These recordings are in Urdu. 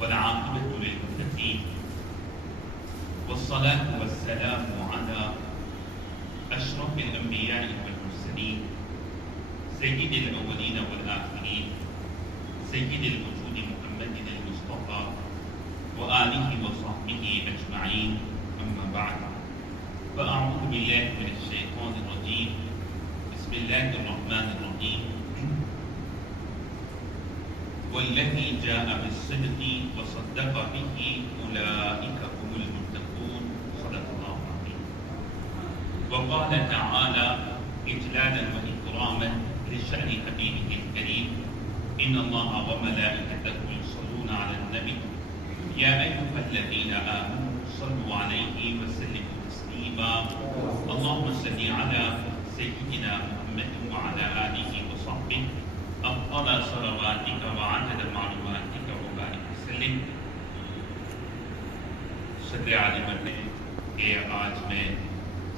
والعاقبة للمتقين والصلاة والسلام على أشرف الأنبياء والمرسلين سيد الأولين والآخرين سيد الوجود محمد المصطفى وآله وصحبه أجمعين أما بعد فأعوذ بالله من الشيطان الرجيم بسم الله الرحمن الرحيم والذي جاء بالصدق وصدق به أولئك هم المتقون صدق الله العظيم. وقال تعالى إجلالا وإكراما لشأن حبيبه الكريم إن الله وملائكته يصلون على النبي يا أيها الذين آمنوا صلوا عليه وسلموا تسليما اللهم صل على سيدنا محمد وعلى آله وصحبه أفضل صلواتك وعدد معلوماتك وبارك وسلم. صدر عالم نے کہ آج میں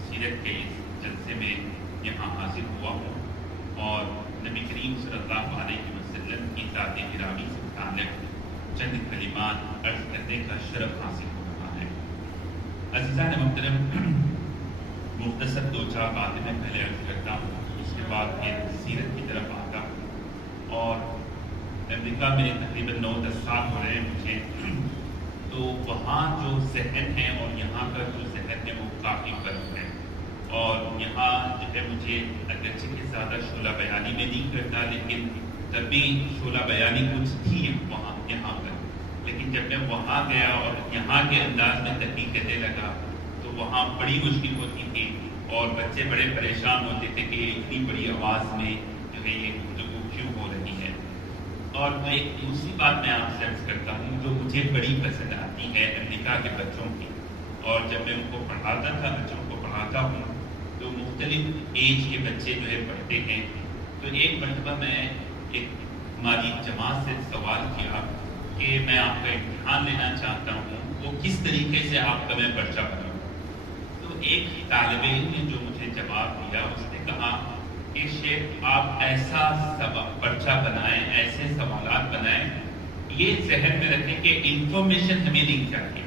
سیرت کے اس جلسے میں یہاں حاضر ہوا ہوں اور نبی کریم صلی اللہ علیہ وسلم کی ذات گرامی سے متعلق چند کلمات عرض کرنے کا شرف حاصل ہو رہا ہے. عزیزان محترم، مختصر دو چار باتیں میں پہلے عرض کرتا ہوں، اس کے بعد پھر سیرت کی طرف آتا ہوں. اور امریکہ میں تقریباً 9-10 سال ہو رہے ہیں مجھے، تو وہاں جو ذہن ہے اور یہاں کا جو ذہن ہے وہ کافی فرق ہے. اور یہاں جو ہے مجھے اگرچہ کہ زیادہ شعلہ بیانی میں نہیں کرتا، لیکن تب بھی شعلہ بیانی کچھ تھی وہاں یہاں پر. لیکن جب میں وہاں گیا اور یہاں کے انداز میں تحقیق کرنے لگا تو وہاں بڑی مشکل ہوتی تھی اور بچے بڑے پریشان ہوتے تھے کہ اتنی بڑی آواز میں جو ہے یہ گفتگو کیوں ہو رہی ہے. اور ایک دوسری بات میں آپ سے عرض کرتا ہوں جو مجھے بڑی پسند آتی ہے امریکہ کے بچوں کی، اور جب میں ان کو پڑھاتا تھا، بچوں کو پڑھاتا ہوں تو مختلف ایج کے بچے جو ہے پڑھتے ہیں. تو ایک مرتبہ میں ایک ہماری جماعت سے سوال کیا کہ میں آپ کا امتحان لینا چاہتا ہوں، وہ کس طریقے سے آپ کا میں پرچہ بناؤں. تو ایک طالب علم نے جو مجھے جواب دیا، اس نے کہا کہ شیخ آپ ایسا پرچہ بنائیں، ایسے سوالات بنائیں، یہ ذہن میں رکھیں کہ انفارمیشن ہمیں نہیں چاہیے،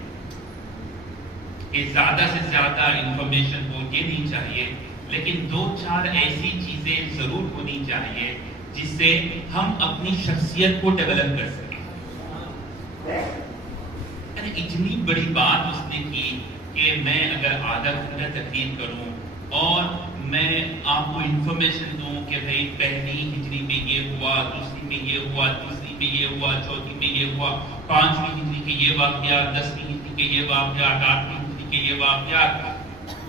کہ زیادہ سے زیادہ انفارمیشن ہو یہ نہیں چاہیے، لیکن 2-4 ایسی چیزیں ضرور ہونی چاہیے جس سے ہم اپنی شخصیت کو ڈیولپ کر سکیں. اتنی بڑی بات اس نے کی کہ میں اگر آدھا گھنٹہ تقریر کروں اور میں آپ کو انفارمیشن دوں کہ بھئی پہلی ہجری میں یہ ہوا، دوسری میں یہ ہوا، تیسری میں یہ ہوا، چوتھی میں یہ ہوا، 5ویں ہجری کے یہ واقعات، 10ویں ہجری کے یہ واقعات، 8ویں ہجری کے یہ واقعات.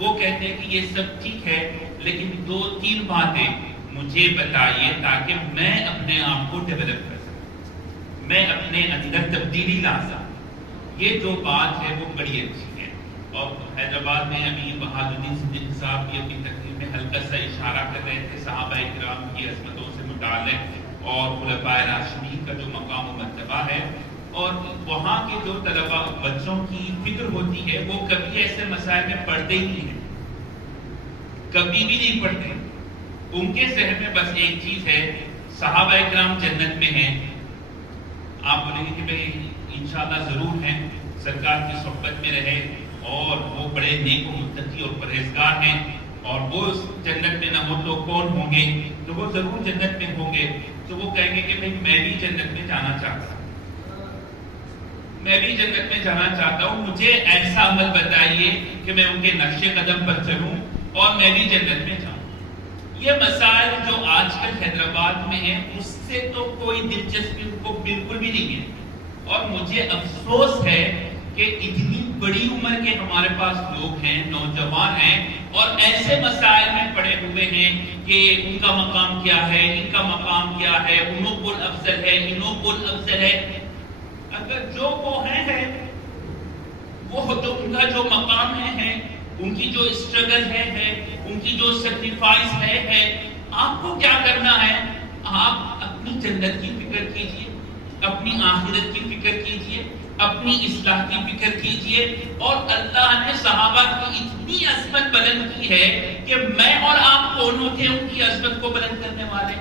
وہ کہتے ہیں کہ یہ سب ٹھیک ہے، لیکن 2-3 باتیں مجھے بتائیے تاکہ میں اپنے آپ کو ڈیولپ کر سکوں، میں اپنے اندر تبدیلی لا سکوں. یہ جو بات ہے وہ بڑی اچھی ہے. اور حیدرآباد میں ابھی بہادر الدین صدیقی صاحب کی اپنی تقریر میں ہلکا سا اشارہ کر رہے تھے صحابہ کرام کی عظمتوں سے متعلق اور خلفائے راشدین کا جو مقام و مرتبہ ہے. اور وہاں کے جو طلبہ بچوں کی فکر ہوتی ہے وہ کبھی ایسے مسائل میں پڑھتے ہی نہیں ہیں، کبھی بھی نہیں پڑھتے. ان کے ذہن میں بس ایک چیز ہے، صحابہ کرام جنت میں ہیں. آپ بولیں گے کہ بھئی انشاءاللہ ضرور ہیں، سرکار کی صحبت میں رہے اور وہ بڑے نیک و متقی اور پرہیزگار ہیں، اور وہ جنت میں نہ ہو تو کون ہوں گے؟ تو وہ ضرور جنت میں ہوں گے. تو وہ کہیں گے کہ بھئی میں بھی جنت میں جانا چاہتا ہوں، میں بھی جنت میں جانا چاہتا ہوں، مجھے ایسا عمل بتائیے کہ میں ان کے نقش قدم پر چلوں اور میں بھی جنت میں جاؤں. یہ مسائل جو آج کل حیدرآباد میں ہیں اس سے تو کوئی دلچسپی ان کو بالکل بھی نہیں ہے. اور مجھے افسوس ہے کہ اتنی بڑی عمر کے ہمارے پاس لوگ ہیں، نوجوان ہیں، اور ایسے مسائل میں پڑے ہوئے ہیں کہ ان کا مقام کیا ہے، ان کا مقام کیا ہے، انہوں کو افضل ہے، انہوں کو افضل ہے. اگر جو وہ ہیں وہ جو ان کا جو مقام ہے، ان کی جو اسٹرگل ہے، ان کی جو سیکریفائس ہے، آپ کو کیا کرنا ہے؟ آپ اپنی جنت کی فکر کیجئے، اپنی آخرت کی فکر کیجئے، اپنی اصلاح کی فکر کیجئے. اور اللہ نے صحابہ کی اتنی عظمت بلند کی ہے کہ میں اور آپ کون ہوتے ہیں ان کی عظمت کو بلند کرنے والے؟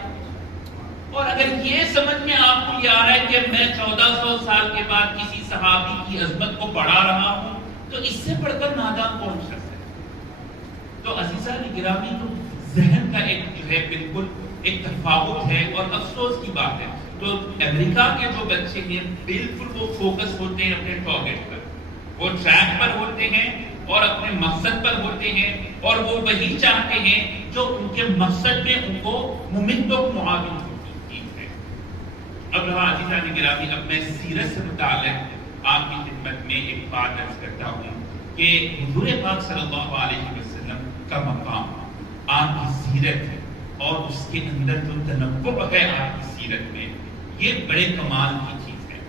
اور اگر یہ سمجھ میں آپ کو یہ آ رہا ہے کہ میں 1400 سال کے بعد کسی صحابی کی عظمت کو پڑھا رہا ہوں تو اس سے پڑھ کر نادان کون شخص ہے؟ تو عزیزان گرامی، تو ذہن کا ایک جو ہے بالکل ایک تفاوت ہے اور افسوس کی بات ہے. تو امریکہ کے جو بچے ہیں بالکل وہ فوکس ہوتے ہیں اپنے ٹارگٹ پر، وہ ٹریک پر ہوتے ہیں اور اپنے مقصد پر ہوتے ہیں اور وہ وہی چاہتے ہیں جو ان کے مقصد میں ان کو ممد و معاون ہوتی ہے. اب رہا عزیزان گرامی، اب میں سیرت سے متعلق آپ کی خدمت میں ایک بات عرض کرتا ہوں کہ حضور پاک صلی اللہ علیہ وسلم کا مقام، آپ کی سیرت ہے اور اس کے اندر جو تنوع ہے آپ کی سیرت میں، یہ بڑے کمال کی چیز ہے.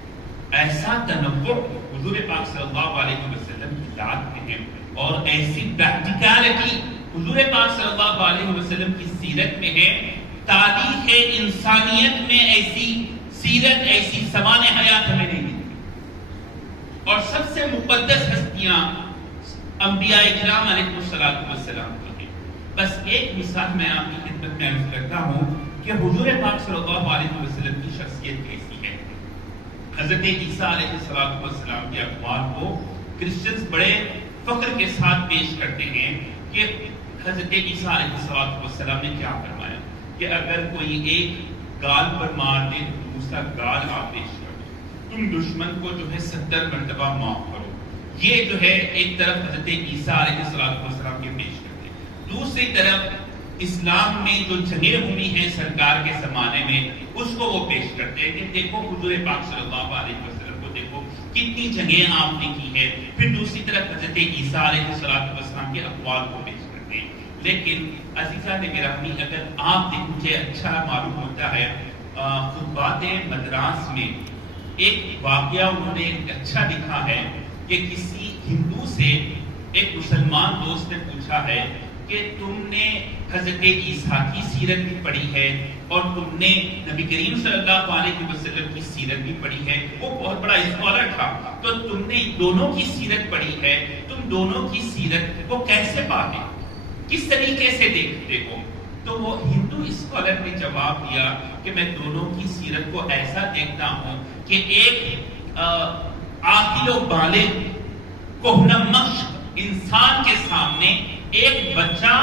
ایسا تنوع حضور پاک صلی اللہ علیہ وسلم کی ذات میں ہے اور ایسی پریکٹیکلٹی حضور پاک صلی اللہ علیہ وسلم کی سیرت میں ہے. تاریخ انسانیت میں ایسی سیرت، ایسی زمان حیات ہمیں نہیں ملی. اور سب سے مقدس ہستیاں انبیاء کرام علیہ السلام کی ہیں. بس ایک مثال میں آپ کی خدمت میں عرض کرتا ہوں کہ حضور پاک صلی اللہ علیہ وسلم کی شخصیت کیسی ہے. حضرت عیسیٰ علیہ السلام کے اقوال کو کرسچنز بڑے فخر کے ساتھ پیش کرتے ہیں کہ حضرت عیسیٰ علیہ السلام نے کیا فرمایا کہ اگر کوئی ایک گال پر مار دے تو دوسرا گال آپ پیش کرو، تم دشمن کو جو ہے 70 مرتبہ معاف کرو. یہ جو ہے ایک طرف حضرت عیسیٰ علیہ السلام کے پیش کرتے ہیں. دوسری طرف اسلام میں جو جنگیں ہوئی ہیں سرکار کے زمانے میں اس کو وہ پیش کرتے ہیں کہ دیکھو حضور پاک صلی اللہ علیہ وسلم کو دیکھو کتنی جنگیں آپ نے کی ہے. پھر دوسری طرف حضرت عیسیٰ علیہ السلام کے اقوال کو پیش کرتے ہیں. لیکن عزیزان گرامی، اگر آپ دیکھ، مجھے اچھا معلوم ہوتا ہے خطبات مدراس میں ایک واقعہ انہوں نے اچھا لکھا ہے کہ کسی ہندو سے ایک مسلمان دوست نے پوچھا ہے کہ تم نے حضرت عیسیٰ کی سیرت بھی پڑھی ہے اور تم نے نبی کریم صلی اللہ علیہ وسلم کی سیرت بھی پڑھی ہے. وہ بہت بڑا اسکالر تھا. تو تم نے دونوں کی سیرت پڑھی ہے، تم دونوں کی سیرت کو کیسے پاتے، کس طریقے سے دیکھتے ہو؟ تو وہ ہندو اسکالر نے جواب دیا کہ میں دونوں کی سیرت کو ایسا دیکھتا ہوں کہ ایک عاقل و بالغ کوہنمش انسان کے سامنے ایک بچہ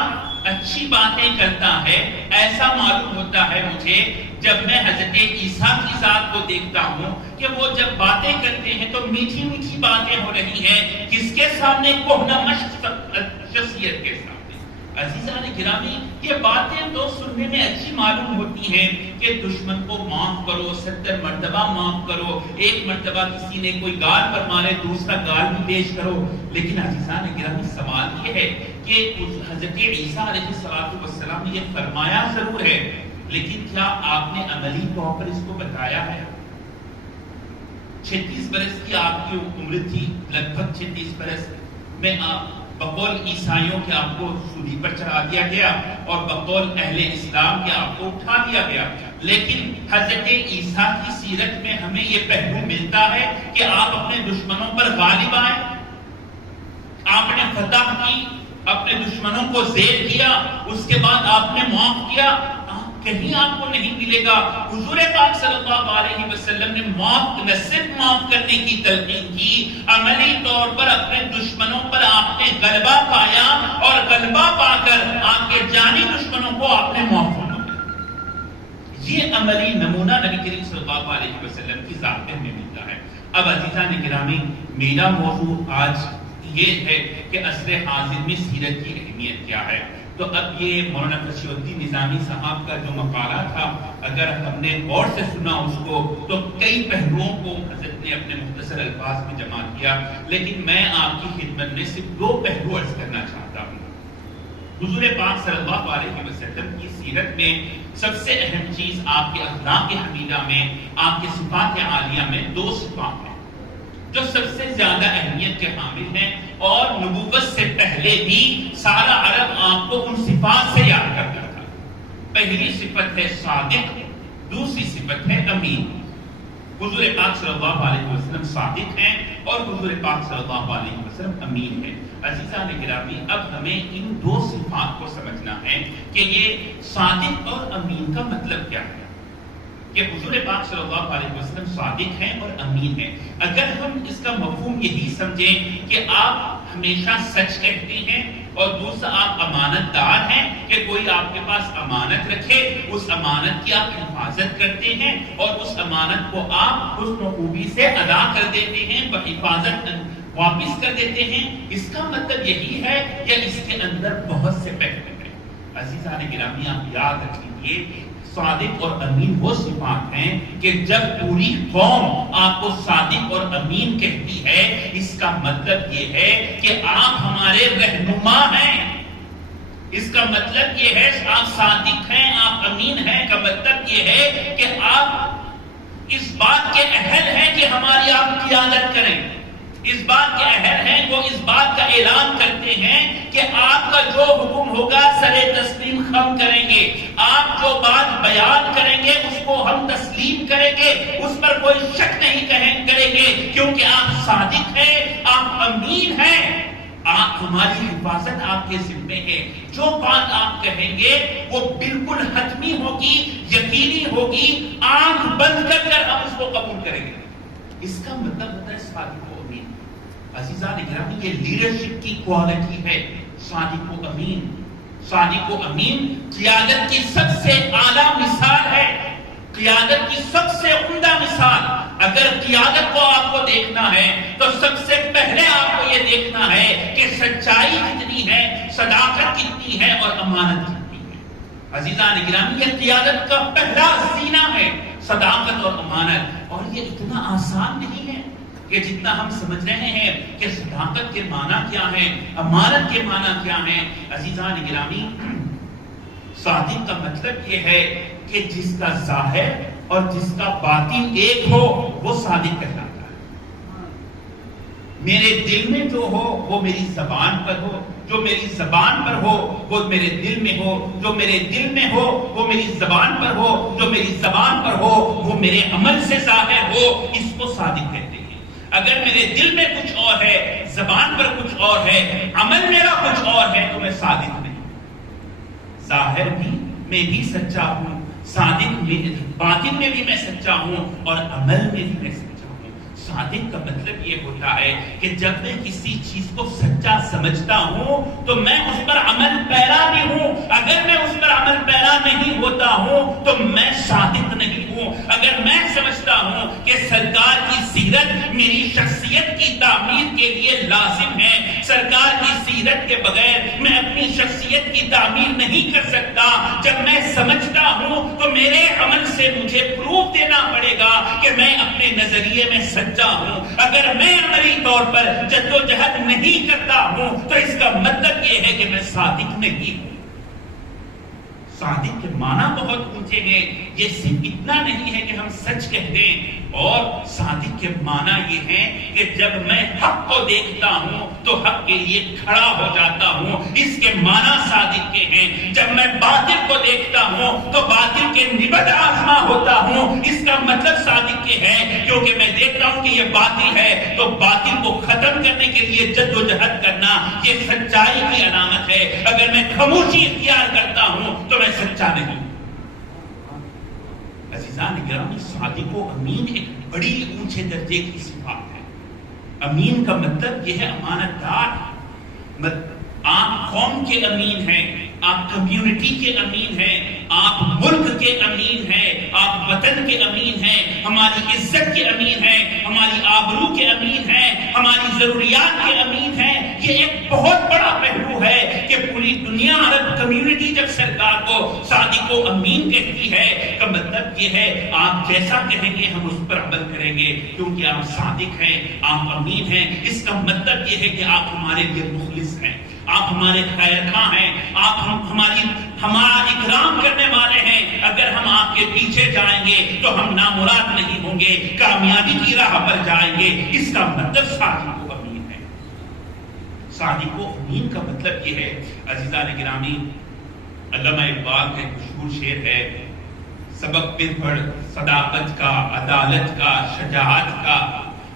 اچھی باتیں کرتا ہے، ایسا معلوم ہوتا ہے مجھے جب میں حضرت عیسیٰ کی ذات کو دیکھتا ہوں کہ وہ جب باتیں کرتے ہیں تو میٹھی میٹھی باتیں ہو رہی ہیں. کس کے سامنے؟ کوہنمش شخصیت کے سامنے. عزیزان گرامی، یہ باتیں تو سننے میں اچھی معلوم ہوتی ہیں کہ دشمن کو معاف کرو، 70 مرتبہ معاف کرو، ایک مرتبہ کسی نے کوئی گال پر مارے دوسرا گال بھی پیش کرو. لیکن عزیزان گرامی، سوال یہ ہے کہ حضرت عیسیٰ علیہ السلام نے یہ فرمایا ضرور ہے، لیکن کیا آپ نے عملی طور پر اس کو بتایا ہے؟ 36 برس کی آپ کی عمر تھی، لگ بھگ 36 برس میں آپ بقول عیسائیوں کے آپ کو سولی پر چڑھا دیا گیا اور بقول اہل اسلام کے آپ کو اٹھا دیا گیا. لیکن حضرت عیسیٰ کی سیرت میں ہمیں یہ پہلو ملتا ہے کہ آپ اپنے دشمنوں پر غالب آئے، آپ نے فتح کی، اپنے دشمنوں کو زیر کیا، اس کے بعد آپ نے معاف کیا. کہیں آپ کو نہیں ملے گا حضور پاک صلی اللہ علیہ وسلم نے نہ صرف معاف کرنے کی تلقین کی، عملی طور پر اپنے دشمنوں پر آپ نے غلبہ پایا اور غلبہ پا کر آپ کے جانی دشمنوں کو آپ نے معاف کیا. یہ عملی نمونہ نبی کریم صلی اللہ علیہ وسلم کی ذات میں ہمیں ملتا ہے. اب عزیزان گرامی، میرا موضوع آج یہ ہے کہ عصر حاضر میں سیرت کی اہمیت کیا ہے. تو اب یہ مولانا خشی الدین نظامی صاحب کا جو مقالہ تھا، اگر ہم نے غور سے سنا اس کو تو کئی پہلوؤں کو حضرت نے اپنے مختصر الفاظ میں جمع کیا. لیکن میں آپ کی خدمت میں صرف 2 پہلو عرض کرنا چاہتا ہوں. حضور پاک صلی اللہ علیہ وسلم کی سیرت میں سب سے اہم چیز آپ کے اخلاق حمیدہ میں، آپ کے صفات عالیہ میں 2 صفات ہیں جو سب سے زیادہ اہمیت کے حامل ہیں، اور نبوت سے پہلے بھی سارا عرب آپ کو ان صفات سے یاد کرتا تھا. پہلی صفت ہے صادق، دوسری صفت ہے امین. حضور پاک صلی اللہ علیہ وسلم صادق ہیں اور حضور پاک صلی اللہ علیہ وسلم امین ہیں. عزیزان گرامی، اب ہمیں ان 2 صفات کو سمجھنا ہے کہ یہ صادق اور امین کا مطلب کیا ہے. کہ حضور پاک صلی اللہ علیہ وسلم صادق ہیں اور امین ہیں. اگر ہم اس کا مفہوم یہی سمجھیں کہ آپ ہمیشہ سچ کہتے ہیں اور دوسرا آپ امانت دار ہیں کہ کوئی آپ کے پاس امانت رکھے، اس امانت کی آپ حفاظت کرتے ہیں اور اس امانت کو آپ حسن و خوبی سے ادا کر دیتے ہیں، بحفاظت واپس کر دیتے ہیں، اس کا مطلب یہی ہے یا اس کے اندر بہت سے پہلو ہیں؟ عزیزان گرامی، آپ یاد رکھیے صادق اور امین وہ صفات ہیں کہ جب پوری قوم آپ کو صادق اور امین کہتی ہے، اس کا مطلب یہ ہے کہ آپ ہمارے رہنما ہیں. اس کا مطلب یہ ہے آپ صادق ہیں، آپ امین ہیں کا مطلب یہ ہے کہ آپ اس بات کے اہل ہیں کہ ہماری آپ قیادت کریں، اس بات کے اہل ہیں، وہ اس بات کا اعلان کرتے ہیں کہ آپ کا جو حکم ہوگا سر تسلیم خم کریں گے، آپ جو بات بیان کریں گے اس کو ہم تسلیم کریں گے، اس پر کوئی شک نہیں کریں گے، کیونکہ آپ صادق ہیں، آپ امین ہیں، آپ ہماری حفاظت آپ کے ذمے ہے. جو بات آپ کہیں گے وہ بالکل حتمی ہوگی، یقینی ہوگی، آنکھ بند کر کر ہم اس کو قبول کریں گے. اس کا مطلب ہوتا ہے صادق و امین. عزیزان گرامی، یہ لیڈرشپ کی کوالٹی ہے، صادق و امین. صادق و امین قیادت کی سب سے اعلیٰ مثال ہے، قیادت کی سب سے عمدہ مثال. اگر قیادت کو آپ کو دیکھنا ہے تو سب سے پہلے آپ کو یہ دیکھنا ہے کہ سچائی کتنی ہے، صداقت کتنی ہے اور امانت کتنی ہے. عزیزان گرامی، یہ قیادت کا پہلا زینہ ہے، صداقت اور امانت. اور یہ اتنا آسان نہیں ہے کہ جتنا ہم سمجھ رہے ہیں کہ صداقت کے معنی کیا ہے، امانت کے معنی کیا ہے. عزیزان گرامی، صادق کا مطلب یہ ہے کہ جس کا ظاہر اور جس کا باطن ایک ہو وہ صادق کہلاتا ہے. میرے دل میں جو ہو وہ میری زبان پر ہو، جو میری زبان پر ہو وہ میرے دل میں ہو، جو میرے دل میں ہو وہ میری زبان پر ہو، جو میری زبان پر ہو وہ میرے عمل سے ظاہر ہو، اس کو صادق کہتے ہیں. اگر میرے دل میں کچھ اور ہے، زبان پر کچھ اور ہے، عمل میرا کچھ اور ہے تو میں صادق نہیں. ظاہر بھی میں بھی سچا ہوں، صادق میں، باطن میں بھی میں سچا ہوں اور عمل میں بھی میں سچا ہوں. صادق کا مطلب یہ ہوتا ہے کہ جب میں کسی چیز کو سچا سمجھتا ہوں تو میں اس پر عمل پیرا بھی ہوں. اگر میں اس پر عمل پیرا نہیں ہوتا ہوں تو میں صادق نہیں ہوں. اگر میں سمجھتا ہوں کہ سرکار کی سیرت میری شخصیت کی تعمیر کے لیے لازم ہے، سرکار کی سیرت کے بغیر میں اپنی شخصیت کی تعمیر نہیں کر سکتا، جب میں سمجھتا ہوں تو میرے عمل سے مجھے پروف دینا پڑے گا کہ میں اپنے نظریے میں سچا ہوں. اگر میں عملی طور پر جدوجہد نہیں کرتا ہوں تو اس کا مطلب یہ ہے کہ میں صادق نہیں ہوں. صادق کے معنی بہت اونچے ہیں. یہ صرف اتنا نہیں ہے کہ ہم سچ کہتے ہیں، اور صادق کے معنی یہ ہے کہ جب میں حق کو دیکھتا ہوں تو حق کے لیے کھڑا ہو جاتا ہوں. اس کے معنی صادق کے ہیں. جب میں باطل کو دیکھتا ہوں تو باطل کے نبض آزما ہوتا ہوں. اس کا مطلب صادق کے ہے، کیونکہ میں دیکھتا ہوں کہ یہ باطل ہے تو باطل کو ختم کرنے کے لیے جدوجہد کرنا یہ سچائی کی علامت ہے. اگر میں خاموشی اختیار کرتا ہوں تو میں سچا نہیں. عزیزان گرامی، صادق و امین ایک بڑی اونچے درجے کی صفات ہے. امین کا مطلب یہ ہے امانت دار. آپ قوم کے امین ہیں، آپ کمیونٹی کے امین ہیں، آپ ملک کے امین ہیں، آپ وطن کے امین ہیں، ہماری عزت کے امین ہیں، ہماری آبرو کے امین ہیں، ہماری ضروریات کے امین ہیں. یہ ایک بہت بڑا پہلو ہے کہ پوری دنیا عرب کمیونٹی جب سرکار کو صادق و امین کہتی ہے کا مطلب یہ ہے آپ جیسا کہیں گے ہم اس پر عمل کریں گے، کیونکہ آپ صادق ہیں، آپ امین ہیں. اس کا مطلب یہ ہے کہ آپ ہمارے لیے مخلص ہیں، آپ ہمارے خیر خواہ ہیں، آپ ہمارا اکرام کرنے والے ہیں. اگر ہم آپ کے پیچھے جائیں گے تو ہم نامراد نہیں ہوں گے، کامیابی کی راہ پر جائیں گے. اس کا مطلب صادق و امین ہے. صادق و امین کا مطلب یہ ہے عزیزان گرامی، علامہ اقبال کا ایک مشہور شعر ہے، سبق پھر پڑھ صداقت کا، عدالت کا، شجاعت کا،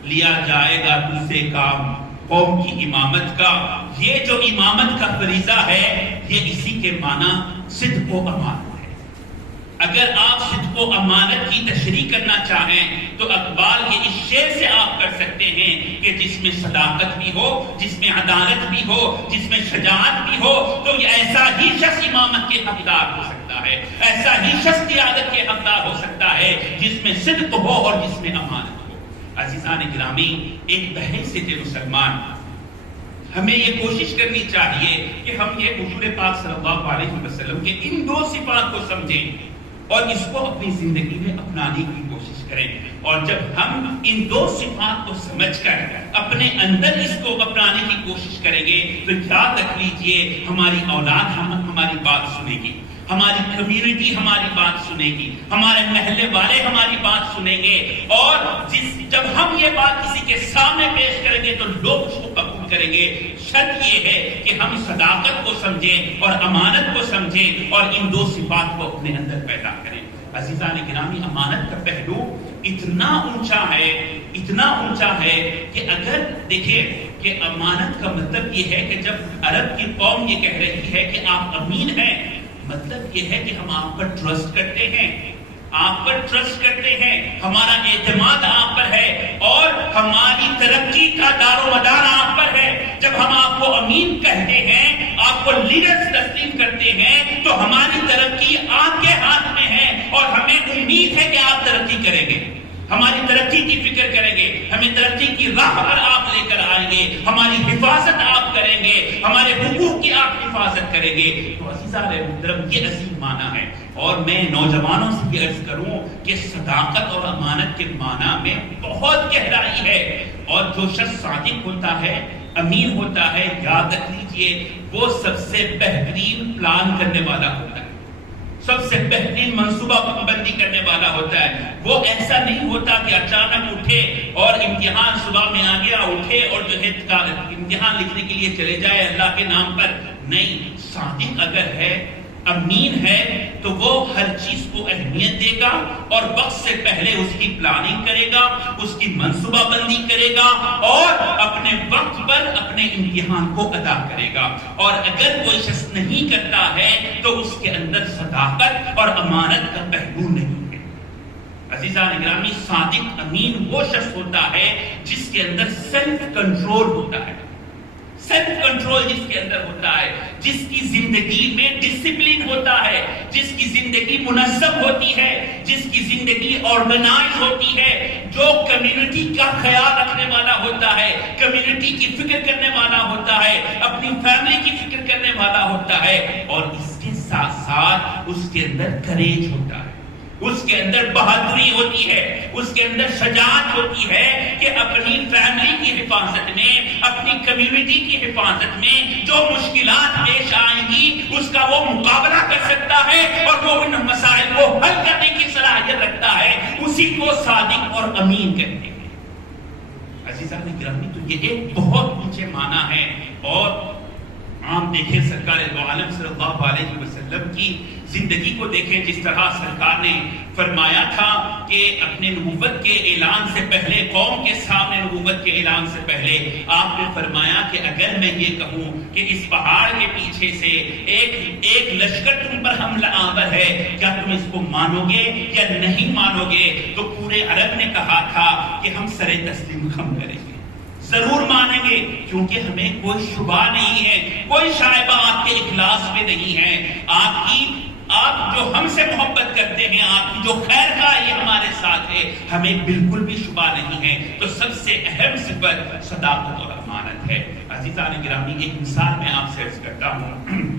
لیا جائے گا تجھ سے کام قوم کی امامت کا. یہ جو امامت کا فریضہ ہے یہ اسی کے معنی صدق و امانت ہے. اگر آپ صدق و امانت کی تشریح کرنا چاہیں تو اقبال کے اس شعر سے آپ کر سکتے ہیں کہ جس میں صداقت بھی ہو، جس میں عدالت بھی ہو، جس میں شجاعت بھی ہو، تو یہ ایسا ہی شخص امامت کے حقدار ہو سکتا ہے، ایسا ہی شخص قیادت کے حقدار ہو سکتا ہے جس میں صدق ہو اور جس میں امانت ہو۔ عزیزان گرامی، ایک بحیثیت مسلمان ہمیں یہ کوشش کرنی چاہیے کہ ہم یہ حضور پاک صلی اللہ علیہ وسلم کے ان دو صفات کو سمجھیں اور اس کو اپنی زندگی میں اپنانے کی کوشش کریں۔ اور جب ہم ان دو صفات کو سمجھ کر اپنے اندر اس کو اپنانے کی کوشش کریں گے تو یاد رکھ لیجئے ہماری اولاد ہماری بات سنے گی، ہماری کمیونٹی ہماری بات سنے گی، ہمارے محلے والے ہماری بات سنیں گے، اور جب ہم یہ بات کسی کے سامنے پیش کریں گے تو لوگ اس کو قبول کریں گے۔ شرط یہ ہے کہ ہم صداقت کو سمجھیں اور امانت کو سمجھیں اور ان دو صفات کو اپنے اندر پیدا کریں۔ عزیزان گرامی، امانت کا پہلو اتنا اونچا ہے کہ اگر دیکھیں کہ امانت کا مطلب یہ ہے کہ جب عرب کی قوم یہ کہہ رہی ہے کہ آپ امین ہیں، مطلب یہ ہے کہ ہم آپ پر ٹرسٹ کرتے ہیں، ہمارا اعتماد آپ پر ہے اور ہماری ترقی کا دار و مدار آپ پر ہے۔ جب ہم آپ کو امین کہتے ہیں، آپ کو لیڈرز تسلیم کرتے ہیں، تو ہماری ترقی آپ کے ہاتھ میں ہے اور ہمیں امید ہے کہ آپ ترقی کریں گے، ہماری ترقی کی فکر کریں گے، ہمیں ترقی کی راہ پر آپ لے کر آئیں گے، ہماری حفاظت آپ کریں گے، ہمارے حقوق کی آپ حفاظت کریں گے۔ تو عزیزان محترم، یہ عظیم معنی ہے، اور میں نوجوانوں سے یہ عرض کروں کہ صداقت اور امانت کے معنی میں بہت گہرائی ہے، اور جو شخص صادق ہوتا ہے، امین ہوتا ہے، یاد رکھ لیجئے وہ سب سے بہترین پلان کرنے والا ہوتا ہے، سب سے بہترین منصوبہ بندی کرنے والا ہوتا ہے۔ وہ ایسا نہیں ہوتا کہ اچانک اٹھے اور امتحان صبح میں آ گیا، اٹھے اور جو ہے امتحان لکھنے کے لیے چلے جائے اللہ کے نام پر۔ نہیں، صادق اگر ہے، امین ہے، تو وہ ہر چیز کو اہمیت دے گا اور وقت سے پہلے اس کی پلاننگ کرے گا، اس کی منصوبہ بندی کرے گا اور اپنے وقت پر اپنے امتحان کو ادا کرے گا۔ اور اگر کوئی شخص نہیں کرتا ہے تو اس کے اندر صداقت اور امانت کا پہلو نہیں ہے۔ عزیزان گرامی، صادق امین وہ شخص ہوتا ہے جس کے اندر سیلف کنٹرول ہوتا ہے، سیلف کنٹرول جس کے اندر ہوتا ہے، جس کی زندگی میں ڈسپلن ہوتا ہے، جس کی زندگی منظم ہوتی ہے، جس کی زندگی آرگنائز ہوتی ہے، جو کمیونٹی کا خیال رکھنے والا ہوتا ہے، کمیونٹی کی فکر کرنے والا ہوتا ہے، اپنی فیملی کی فکر کرنے والا ہوتا ہے، اور اس کے ساتھ ساتھ اس کے اندر کریج ہوتا ہے، اس کے اندر بہادری ہوتی ہے، اس کے اندر شجاعت ہوتی ہے کہ اپنی فیملی کی حفاظت میں، اپنی کمیونٹی کی حفاظت میں جو مشکلات پیش آئیں گی اس کا وہ مقابلہ کر سکتا ہے اور وہ ان مسائل کو حل کرنے کی صلاحیت رکھتا ہے۔ اسی کو صادق اور امین کہتے ہیں۔ عزیزان گرامی، تو یہ ایک بہت اونچے معنی ہے، اور آپ دیکھیں سرکار دو عالم صلی اللہ علیہ وسلم کی زندگی کو دیکھیں، جس طرح سرکار نے فرمایا تھا کہ اپنے نبوت کے اعلان سے پہلے، قوم کے سامنے نبوت کے اعلان سے پہلے آپ نے فرمایا کہ اگر میں یہ کہوں کہ اس پہاڑ کے پیچھے سے ایک لشکر تم پر حملہ آور ہے، کیا تم اس کو مانو گے یا نہیں مانو گے؟ تو پورے عرب نے کہا تھا کہ ہم سر تسلیم خم کریں گے، ضرور مانیں گے، کیونکہ ہمیں کوئی شبہ نہیں ہے، کوئی شائبہ آپ کے اخلاص میں نہیں ہے، آپ جو ہم سے محبت کرتے ہیں، آپ کی جو خیر خواہی ہمارے ساتھ ہے، ہمیں بالکل بھی شبہ نہیں ہے۔ تو سب سے اہم صفت صداقت اور امانت ہے۔ عزیزان گرامی، ایک مثال میں آپ سے عرض کرتا ہوں،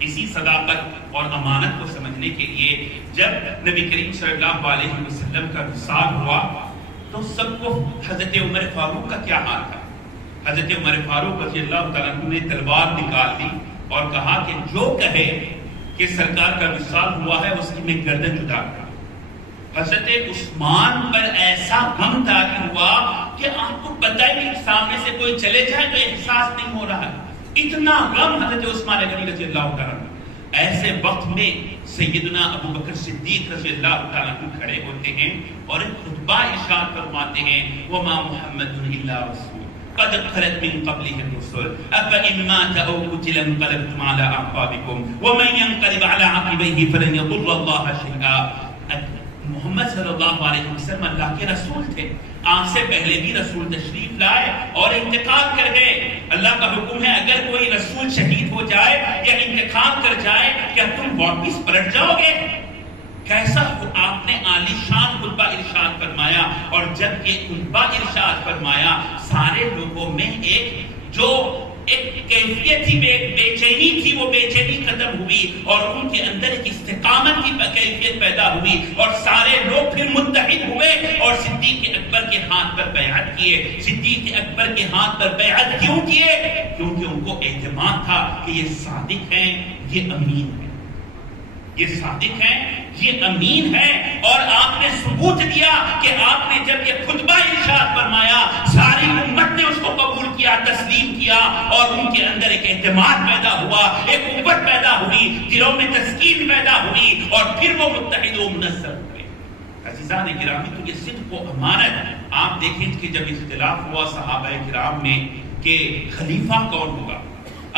اسی صداقت اور امانت کو سمجھنے کے لیے جب نبی کریم صلی اللہ علیہ وسلم کا وصال ہوا تو سب کو حضرت عمر فاروق کا کیا حال تھا؟ حضرت عمر فاروق رضی اللہ تعالیٰ عنہ نے تلوار نکال دی اور کہا کہ جو کہے کہ سرکار کا وصال ہوا ہے اس کی میں گردن جدا کروں۔ حضرت عثمان پر ایسا غم طاری ہوا کہ آپ کو پتہ ہی نہیں، سامنے سے کوئی چلے جائے تو احساس نہیں ہو رہا، اتنا غم حضرت عثمان غنی رضی اللہ تعالیٰ عنہ۔ ایسے وقت میں سیدنا ابو بکر صدیق رضی اللہ تعالیٰ عنہ کھڑے ہوتے ہیں اور ایک خطبہ ارشاد فرماتے ہیں، وَمَا مُحَمَّدٌ إِلَّا رَسُولٌ، قد خلت من قبله الرسل افان مات او قتل انقلبتم على اعقابكم ومن ينقلب على عقبيه فلن يضر الله شيئا. محمد صلی اللہ علیہ وسلم اللہ کے رسول تھے. آپ سے پہلے بھی رسول تشریف لائے اور انتقال کر گئے. اللہ کا حکم ہے اگر کوئی رسول شہید ہو جائے یا انتقال کر جائے کیا تم واپس پلٹ جاؤ گے؟ کیسا آپ نے عالی شان خطبہ ارشاد فرمایا. اور جب یہ خطبہ ارشاد فرمایا سارے لوگوں میں ایک کیفیت تھی، بے چینی تھی، وہ بے چینی ختم ہوئی اور ان کے اندر ایک استقامت کی کیفیت پیدا ہوئی اور سارے لوگ پھر متحد ہوئے اور صدیق اکبر کے ہاتھ پر بیعت کیے. صدیق اکبر کے ہاتھ پر بیعت کیوں کیے؟ کیونکہ ان کو اعتماد تھا کہ یہ صادق ہیں، یہ امین ہیں، یہ صادق ہیں، یہ امین ہے. اور آپ نے ثبوت دیا کہ آپ نے جب یہ خطبہ ارشاد فرمایا ساری امت نے اس کو قبول کیا، تسلیم کیا اور ان کے اندر ایک اعتماد پیدا ہوا، ایک قوت پیدا ہوئی، دلوں میں تسکین پیدا ہوئی اور پھر وہ متحد و منظم ہوئے. عزیزان گرامی، تو یہ صدق و امانت آپ دیکھیں کہ جب اختلاف ہوا صحابہ کرام میں کہ خلیفہ کون ہوگا،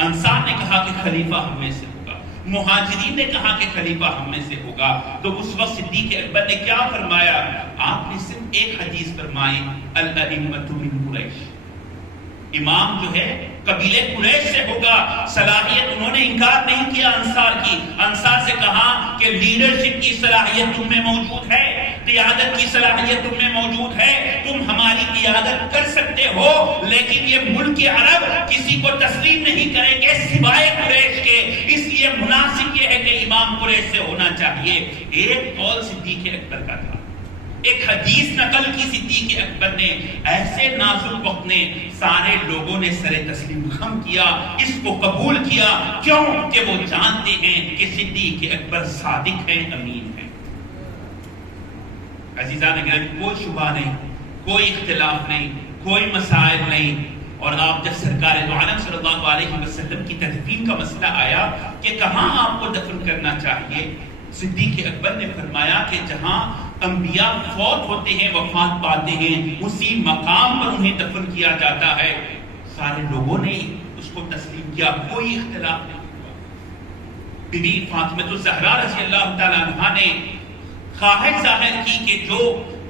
انصار نے کہا کہ خلیفہ ہم میں سے، مہاجرین نے کہا کہ خلیفہ ہم میں سے ہوگا. تو اس وقت صدیق اکبر نے کیا فرمایا؟ آپ نے صرف ایک حدیث فرمائی، الائمۃ من قریش، امام جو ہے قبیلے قریش سے ہوگا. صلاحیت انہوں نے انکار نہیں کیا انصار کی. انصار سے کہا کہ لیڈرشپ کی صلاحیت تم میں موجود ہے، قیادت کی صلاحیت تم میں موجود ہے، تم ہماری قیادت کر سکتے ہو، لیکن یہ ملک عرب کسی کو تسلیم نہیں کریں گے سوائے قریش کے، اس لیے مناسب یہ ہے کہ امام قریش سے ہونا چاہیے. ایک قول صدیق اکبر کا تھا، ایک حدیث نقل کی صدیق اکبر نے. ایسے نازک وقت نے سارے لوگوں نے سر تسلیم خم کیا، اس کو قبول کیا. کیوں؟ کہ وہ جانتے ہیں کہ صدیق اکبر صادق ہیں، امین ہیں. عزیزان گرامی، کوئی شبہ نہیں، کوئی اختلاف نہیں، کوئی مسائل نہیں. اور آپ جب سرکار دو عالم صلی اللہ علیہ وسلم کی تدفین کا مسئلہ آیا کہ کہاں آپ کو دفن کرنا چاہیے، صدیق اکبر نے فرمایا کہ جہاں انبیاء فوت ہوتے ہیں، وفات پاتے ہیں، اسی مقام پر انہیں دفن کیا جاتا ہے. سارے لوگوں نے اس کو تسلیم کیا، کوئی اختلاف نہیں ہوا. بی بی فاطمہ الزہرا رضی اللہ تعالیٰ عنہا نے خواہش ظاہر کی کہ جو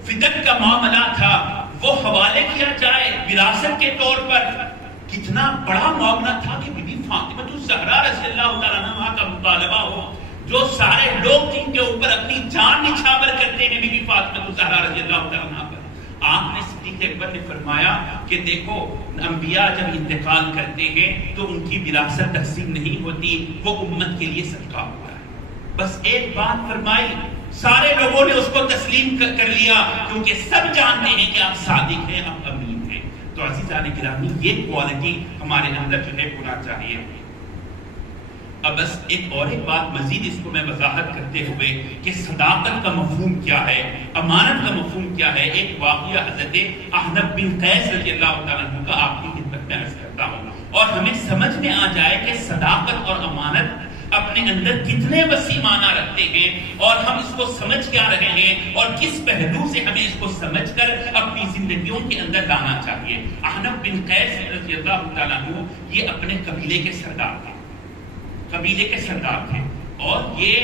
فدق کا معاملہ تھا وہ حوالے کیا جائے وراثت کے طور پر. کتنا بڑا معاملہ تھا کہ بی بی فاطمہ الزہرا رضی اللہ تعالیٰ عنہا کا مطالبہ ہو. جو سارے لوگ جن کے اوپر اپنی جان نچھاور کرتے ہیں بی بی فاطمہ الزہرا رضی اللہ تعالیٰ عنہا پر، آپ نے صدیق اکبر نے فرمایا کہ دیکھو انبیاء جب انتقال کرتے ہیں تو ان کی وراثت تقسیم نہیں ہوتی، وہ امت کے لیے صدقہ ہوتا ہے. بس ایک بات فرمائی، سارے لوگوں نے اس کو تسلیم کر لیا کیونکہ سب جانتے ہیں کہ آپ صادق ہیں، آپ امین ہیں. تو عزیزان گرامی، یہ کوالٹی ہمارے اندر جو ہے ہونا چاہیے. اب بس ایک بات مزید اس کو میں وضاحت کرتے ہوئے کہ صداقت کا مفہوم کیا ہے، امانت کا مفہوم کیا ہے، ایک واقعہ حضرت احنف بن قیس رضی اللہ تعالیٰ عنہ کا آپ کی خدمت میں عرض کرتا ہوں اور ہمیں سمجھ میں آ جائے کہ صداقت اور امانت اپنے اندر کتنے وسیع معنی رکھتے ہیں اور ہم اس کو سمجھ کیا رہے ہیں اور کس پہلو سے ہمیں اس کو سمجھ کر اپنی زندگیوں کے اندر لانا چاہیے. احنف بن قیس رضی اللہ تعالیٰ عنہ یہ اپنے قبیلے کے سردار تھے، قبیلے کے سردار تھے اور یہ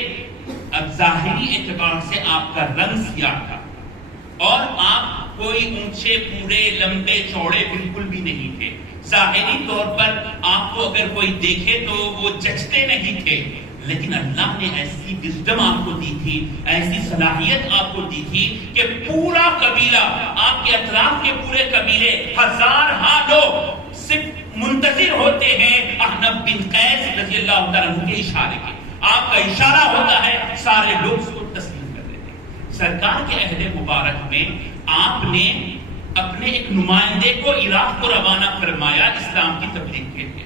اب ظاہری اعتبار سے آپ کا رنگ سیاہ تھا اور آپ کوئی اونچے پورے لمبے چوڑے بالکل بھی نہیں تھے. ظاہری طور پر آپ کو اگر کوئی دیکھے تو وہ جچتے نہیں تھے، لیکن اللہ نے ایسی وزڈم آپ کو دی تھی، ایسی صلاحیت آپ کو دی تھی کہ پورا قبیلہ، آپ کے اطراف کے پورے قبیلے، ہزارہا لوگ صرف منتظر ہوتے ہیں احنف بن قیس رضی اللہ تعالیٰ عنہ کے اشارے کے. آپ کا اشارہ ہوتا ہے، سارے لوگ اس کو تسلیم کر لیتے ہیں. سرکار کے عہد مبارک میں آپ نے اپنے ایک نمائندے کو عراق کو روانہ فرمایا اسلام کی تبلیغ کے لیے.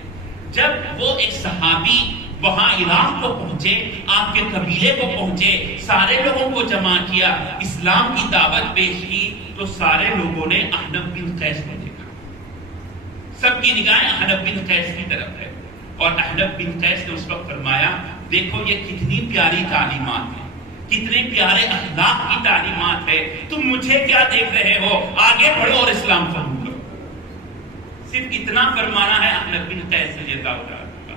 جب وہ ایک صحابی وہاں عراق کو پہنچے، آپ کے قبیلے کو پہنچے، سارے لوگوں کو جمع کیا، اسلام کی دعوت پیش کی، تو سارے لوگوں نے احنف بن قیس کو دیکھا. سب کی نگاہیں احنف بن قیس کی طرف ہے اور احنف بن قیس نے اس وقت فرمایا، دیکھو یہ کتنی پیاری تعلیمات ہیں، کتنے پیارے اخلاق کی تعلیمات ہے، تم مجھے کیا دیکھ رہے ہو، آگے بڑھو اور اسلام قبول کرو. صرف اتنا فرمانا ہے احنف بن قیس رضی اللہ تعالیٰ کا،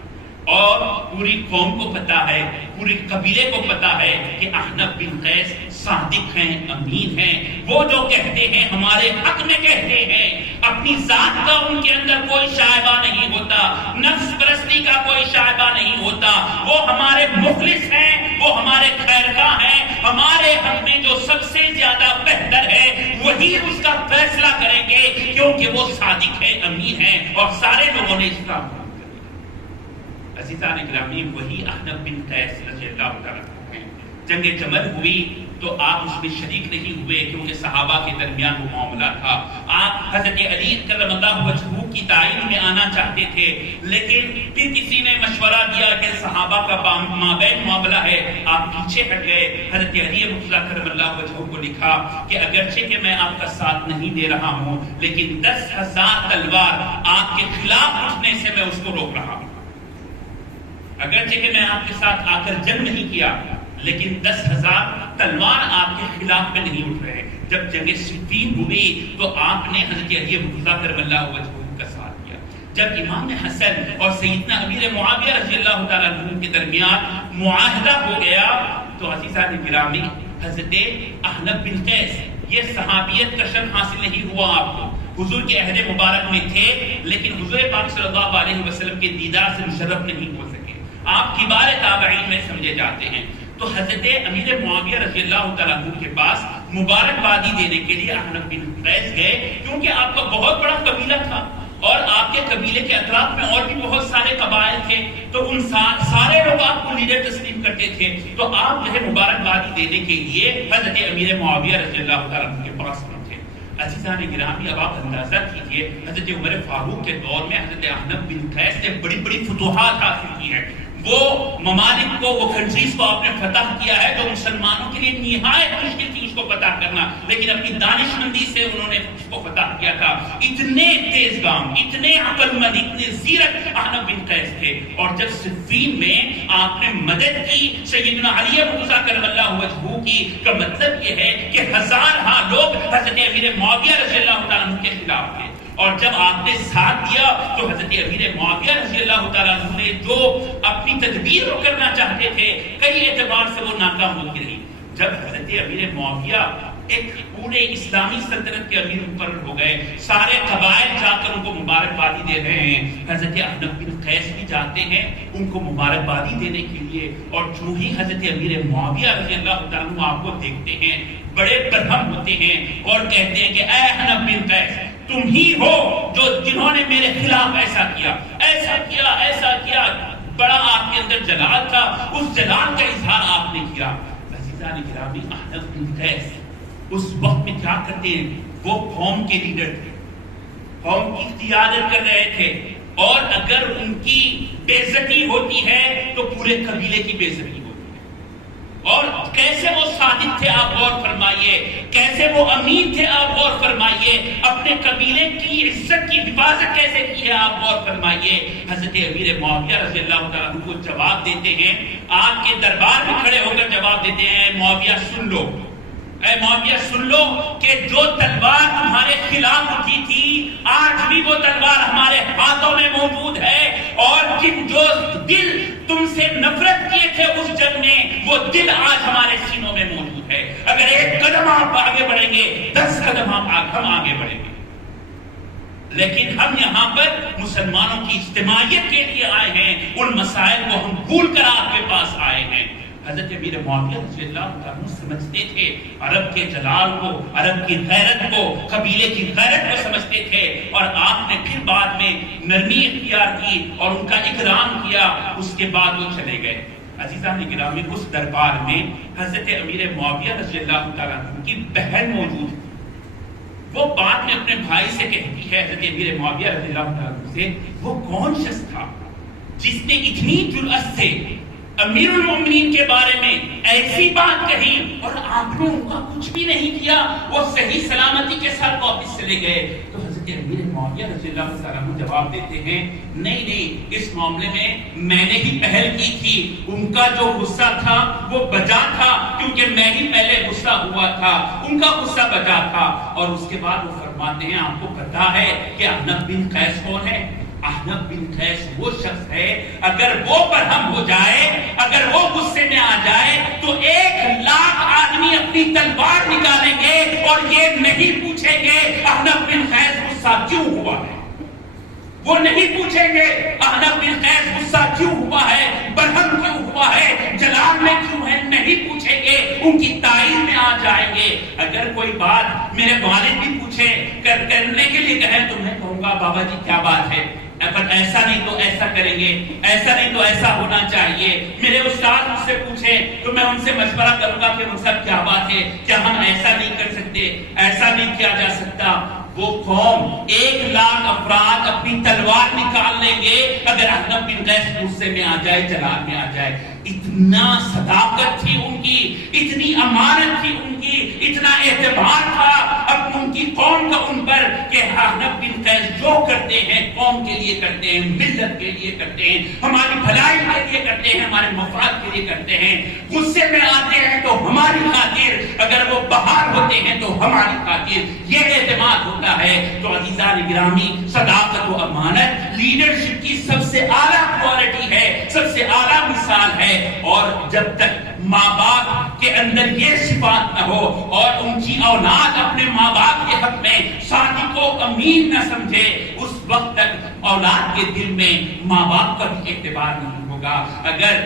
اور پوری قوم کو پتا ہے، پوری قبیلے کو پتا ہے کہ احنف بن قیس صادق ہیں، امین ہیں، وہ جو کہتے ہیں ہمارے حق میں کہتے ہیں، اپنی ذات کا ان کے اندر کوئی شائبہ نہیں ہوتا، نفس پرستی کا کوئی شائبہ نہیں ہوتا، وہ ہمارے مخلص ہیں، وہ ہمارے خیرخواہ ہیں، ہمارے حق میں جو سب سے زیادہ بہتر ہے وہی اس کا فیصلہ کریں گے، کیونکہ وہ صادق ہے، امین ہے، اور سارے لوگوں نے اسلام قبول کر لیا۔ عزیزان گرامی، وہی احنف بن قیس رضی اللہ تعالیٰ عنہ ہیں۔ جنگ جمل ہوئی تو آپ اس میں شریک نہیں ہوئے، کیونکہ صحابہ کے درمیان وہ معاملہ تھا۔ آپ حضرت علی کرم اللہ وجہہ کی تعین میں آنا چاہتے تھے، لیکن پھر کسی نے مشورہ دیا کہ صحابہ کا مابین معاملہ ہے، آپ پیچھے ہٹ گئے۔ حضرت علی مرتضیٰ کرم اللہ وجہہ کو لکھا کہ اگرچہ کہ میں آپ کا ساتھ نہیں دے رہا ہوں، لیکن 10,000 تلوار آپ کے خلاف اٹھنے سے میں اس کو روک رہا ہوں۔ اگرچہ کہ میں آپ کے ساتھ آ کر جنگ نہیں کیا، لیکن 10,000 تلوار آپ کے خلاف میں نہیں اٹھ رہے۔ جب جنگ صفین ہوئی تو آپ نے حضرت علی مرتضیٰ کرم اللہ وجہہ کا ساتھ دیا۔ جب امام حسن اور سیدنا امیر معاویہ رضی اللہ تعالیٰ عنہ کے درمیان معاہدہ ہو گیا تو عزیزان گرامی، حضرت احنف بن قیس، یہ صحابیت کا شرف حاصل نہیں ہوا آپ کو، حضور کے عہد مبارک میں تھے، لیکن حضور پاک صلی اللہ علیہ وسلم کے دیدار سے مشرف نہیں ہو سکے، آپ کبار تابعین میں سمجھے جاتے ہیں۔ تو حضرت امیر معاویہ رضی اللہ تعالیٰ عنہ کے پاس مبارکبادی دینے کے لیے احنف بن قیس گئے، کیونکہ آپ کا بہت بڑا قبیلہ تھا اور آپ کے قبیلے کے اطراف میں اور بھی بہت سارے قبائل تھے، تو ان سارے لوگ آپ کو لیڈر تسلیم کرتے تھے۔ تو آپ جو ہے مبارکبادی دینے کے لیے حضرت امیر معاویہ رضی اللہ تعالیٰ عنہ کے پاس پہنچے۔ عزیزان گرامی، اب آپ اندازہ کیجئے، حضرت عمر فاروق کے دور میں حضرت احنف بن قیس نے بڑی بڑی فتوحات حاصل کی ہیں، وہ ممالک کو، وہ کنٹریز کو آپ نے فتح کیا ہے جو مسلمانوں کے لیے نہایت مشکل تھی اس کو فتح کرنا، لیکن اپنی دانش مندی سے انہوں نے اس کو فتح کیا تھا۔ اتنے تیز گام، اتنے عقل مند، اتنے زیرک احنف بن قیس تھے، اور جب صفین میں آپ نے مدد کی سیدنا علی مرتضیٰ کرم اللہ وجہہ کی، کا مطلب یہ ہے کہ ہزارہا لوگ حضرت امیر معاویہ رضی اللہ تعالیٰ عنہ کے خلاف تھے، اور جب آپ نے ساتھ دیا تو حضرت امیر معاویہ رضی اللہ تعالیٰ عنہ نے جو اپنی تدبیر کرنا چاہتے تھے کئی اعتبار سے وہ ناکام ہوتی رہی۔ جب حضرت امیر معاویہ ایک پورے اسلامی سلطنت کے امیر مقرر ہو گئے، سارے قبائل جا کر ان کو مبارکبادی دے رہے ہیں، حضرت احنف بن قیس بھی جاتے ہیں ان کو مبارکبادی دینے کے لیے، اور جو ہی حضرت امیر معاویہ رضی اللہ تعالیٰ عنہ آپ کو دیکھتے ہیں بڑے برہم ہوتے ہیں اور کہتے ہیں کہ اے احنف بن قیس، تم ہی ہو جو جنہوں نے میرے خلاف ایسا کیا، ایسا کیا، ایسا کیا۔ بڑا آپ کے اندر جلال تھا، اس جلال کا اظہار آپ نے کیا۔ عزیزان گرامی، احنف بن قیس اس وقت میں کیا کرتے ہیں، وہ قوم کے لیڈر تھے، قوم کی قیادت کر رہے تھے، اور اگر ان کی بے عزتی ہوتی ہے تو پورے قبیلے کی بے عزتی ہوتی ہے۔ اور کیسے وہ صادق تھے آپ غور فرمائیے، کیسے وہ امین تھے آپ غور فرمائیے، اپنے قبیلے کی عزت کی حفاظت کیسے کی ہے آپ غور فرمائیے۔ حضرت امیر معاویہ رضی اللہ تعالیٰ عنہ کو جواب دیتے ہیں، آپ کے دربار میں کھڑے ہو کر جواب دیتے ہیں، معاویہ سن لو، اے معاویہ سن لو کہ جو تلوار تمہارے خلاف اٹھی تھی آج بھی وہ تلوار ہمارے ہاتھوں میں موجود ہے، اور جن جو دل تم سے نفرت کیے تھے اس جنگ میں وہ دل آج ہمارے سینوں میں موجود ہے۔ اگر ایک قدم آپ آگے بڑھیں گے 10 قدم ہم آگے بڑھیں گے، لیکن ہم یہاں پر مسلمانوں کی اجتماعیت کے لیے آئے ہیں، ان مسائل کو ہم بھول کر آپ کے پاس آئے ہیں۔ حضرت امیر معاویہ رضی اللہ عنہ سمجھتے تھے عرب کے جلال کو، عرب کی غیرت کو، قبیلے کی غیرت کو سمجھتے تھے، اور آپ نے پھر بعد میں نرمی اختیار کی اور ان کا اکرام کیا، اس کے بعد وہ چلے گئے۔ عزیزان گرامی، اس دربار میں حضرت امیر معاویہ رضی اللہ تعالیٰ عنہ کی بہن موجود تھی، وہ بعد میں اپنے بھائی سے کہتی ہے حضرت امیر معاویہ رضی اللہ تعالیٰ عنہ سے، وہ کون شخص تھا جس نے اتنی جرأت سے امیر المومنین کے بارے میں ایسی بات کہی اور آپ نے ان کا کچھ بھی نہیں کیا، وہ صحیح سلامتی کے ساتھ واپس چلے گئے۔ تو حضرت امیر معاویہ رضی اللہ تعالیٰ عنہ جواب دیتے ہیں، نہیں، اس معاملے میں نے ہی پہل کی تھی، ان کا جو غصہ تھا وہ بجا تھا، کیونکہ میں ہی پہلے غصہ ہوا تھا، ان کا غصہ بجا تھا۔ اور اس کے بعد وہ فرماتے ہیں آپ کو پتا ہے کہ احنف بن قیس کون ہے؟ احنف بن قیس وہ شخص ہے اگر وہ برہم ہو جائے، اگر وہ غصے میں آ جائے تو 1,00,000 آدمی اپنی تلوار نکالیں گے اور یہ نہیں پوچھیں گے احنف بن قیس غصہ کیوں ہوا ہے، وہ نہیں پوچھیں گے احنف بن قیس غصہ کیوں ہوا ہے، برہم کیوں ہوا ہے، جلال میں کیوں ہے، نہیں پوچھیں گے، ان کی تائید میں آ جائیں گے۔ اگر کوئی بات میرے والد بھی پوچھے کرنے کے لیے کہیں تو میں کہوں گا بابا جی کیا بات ہے، پر ایسا نہیں تو ایسا کریں گے، ایسا نہیں تو ایسا ہونا چاہیے۔ میرے استاد مجھ سے پوچھیں تو میں ان سے مشورہ کروں گا کہ ان سب کیا بات ہے، کیا ہم ایسا نہیں کر سکتے، ایسا نہیں کیا جا سکتا۔ وہ قوم 1,00,000 افراد اپنی تلوار نکال لیں گے اگر احنف بن قیس غصے میں آ جائے، جلال میں آ جائے۔ اتنا صداقت تھی ان کی، اتنی امانت تھی ان کی، اتنا اعتبار تھا اب ان کی قوم کا ان پر کہ احنف بن قیس جو کرتے ہیں قوم کے لیے کرتے ہیں، ملت کے لیے کرتے ہیں، ہماری بھلائی کے لیے کرتے ہیں، ہمارے مفاد کے لیے کرتے ہیں۔ غصے میں آتے ہیں تو ہماری خاطر، اگر وہ بہار ہوتے ہیں تو ہماری خاطر، یہ اعتماد ہوتا ہے۔ تو عزیزان گرامی، صداقت و امانت لیڈرشپ کی سب سے اعلیٰ کوالٹی ہے، سب سے اعلیٰ مثال ہے۔ اور جب تک ماں باپ کے اندر یہ صفات نہ ہو اور ان کی اولاد اپنے ماں باپ کے حق میں صادق و امین نہ سمجھے، اس وقت تک اولاد کے دل میں ماں باپ کا بھی اعتبار نہیں ہوگا۔ اگر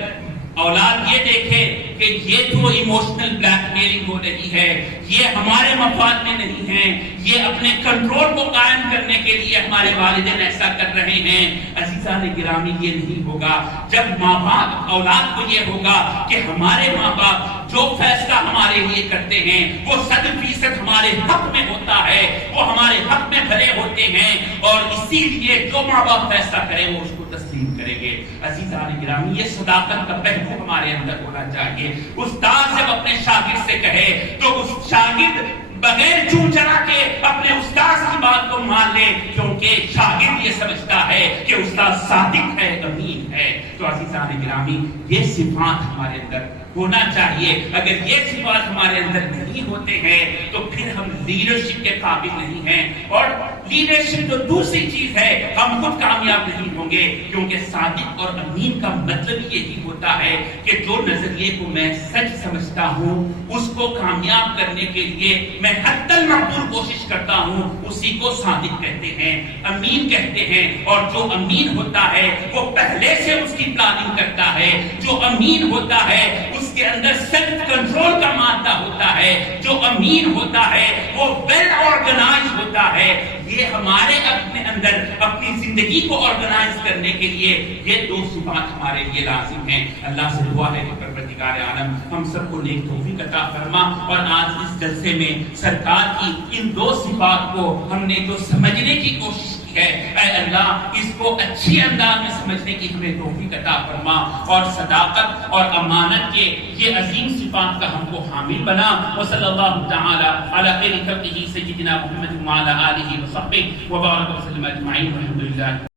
اولاد یہ دیکھے کہ یہ تو ایموشنل بلیک میلنگ ہو رہی ہے، یہ ہمارے مفاد میں نہیں ہے، یہ اپنے کنٹرول کو قائم کرنے کے لیے ہمارے والدین ایسا کر رہے ہیں، عزیزان گرامی یہ نہیں ہوگا۔ جب ماں باپ اولاد کو یہ ہوگا کہ ہمارے ماں باپ جو فیصلہ ہمارے لیے کرتے ہیں وہ 100% ہمارے حق میں ہوتا ہے، وہ ہمارے حق میں بھلے ہوتے ہیں، اور اسی لیے جو ماں باپ فیصلہ کریں وہ اس کو تسلیم کریں گے۔ عزیزان گرامی، یہ صداقت کا پہلو ہمارے اندر ہونا چاہیے۔ استاد جب اپنے شاگرد سے کہے تو اس شاگرد بغیر چون چلا کے اپنے استاد کی بات کو مان لے، کیونکہ شاگرد یہ سمجھتا ہے کہ استاد صادق ہے، امین ہے۔ تو عزیزان گرامی، یہ صفات ہمارے اندر ہونا چاہیے۔ اگر یہ صفات ہمارے اندر نہیں ہوتے ہیں تو پھر ہم لیڈرشپ کے قابل نہیں ہیں، اور لیڈرشپ تو دوسری چیز ہے، ہم خود کامیاب نہیں ہوں گے، کیونکہ صادق اور امین کا مطلب یہی ہوتا ہے کہ جو نظریے کو میں سچ سمجھتا ہوں اس کو کامیاب کرنے کے لیے میں حتی المقدور کوشش کرتا ہوں، اسی کو صادق کہتے ہیں، امین کہتے ہیں۔ اور جو امین ہوتا ہے وہ پہلے سے اس کی پلاننگ کرتا ہے، جو امین ہوتا ہے اس کے اندر سیلف کنٹرول کا مادہ ہوتا ہے، جو امین ہوتا ہے وہ ویل آرگنائز ہوتا ہے۔ یہ ہمارے اپنے اندر اپنی زندگی کو آرگنائز کرنے کے لیے یہ دو صفات ہمارے لیے لازم ہیں۔ اللہ سے دعا ہے کہ پروردگار عالم ہم سب کو نیک توفیق عطا فرما، اور آج اس جلسے میں سرکار کی ان دو صفات کو ہم نے جو سمجھنے کی کوشش کی ہے، اے اللہ اس کو اچھی انداز میں سمجھنے کی ہمیں توفیق عطا فرما، اور صداقت اور امانت کے یہ عظیم صفات کا ہم کو حامل بنا۔ وصلی اللہ تعالی علی خیر خلقہ سیدنا محمد وعلی آلہ وصحبہ وبارک وسلم اجمعین، والحمد للہ۔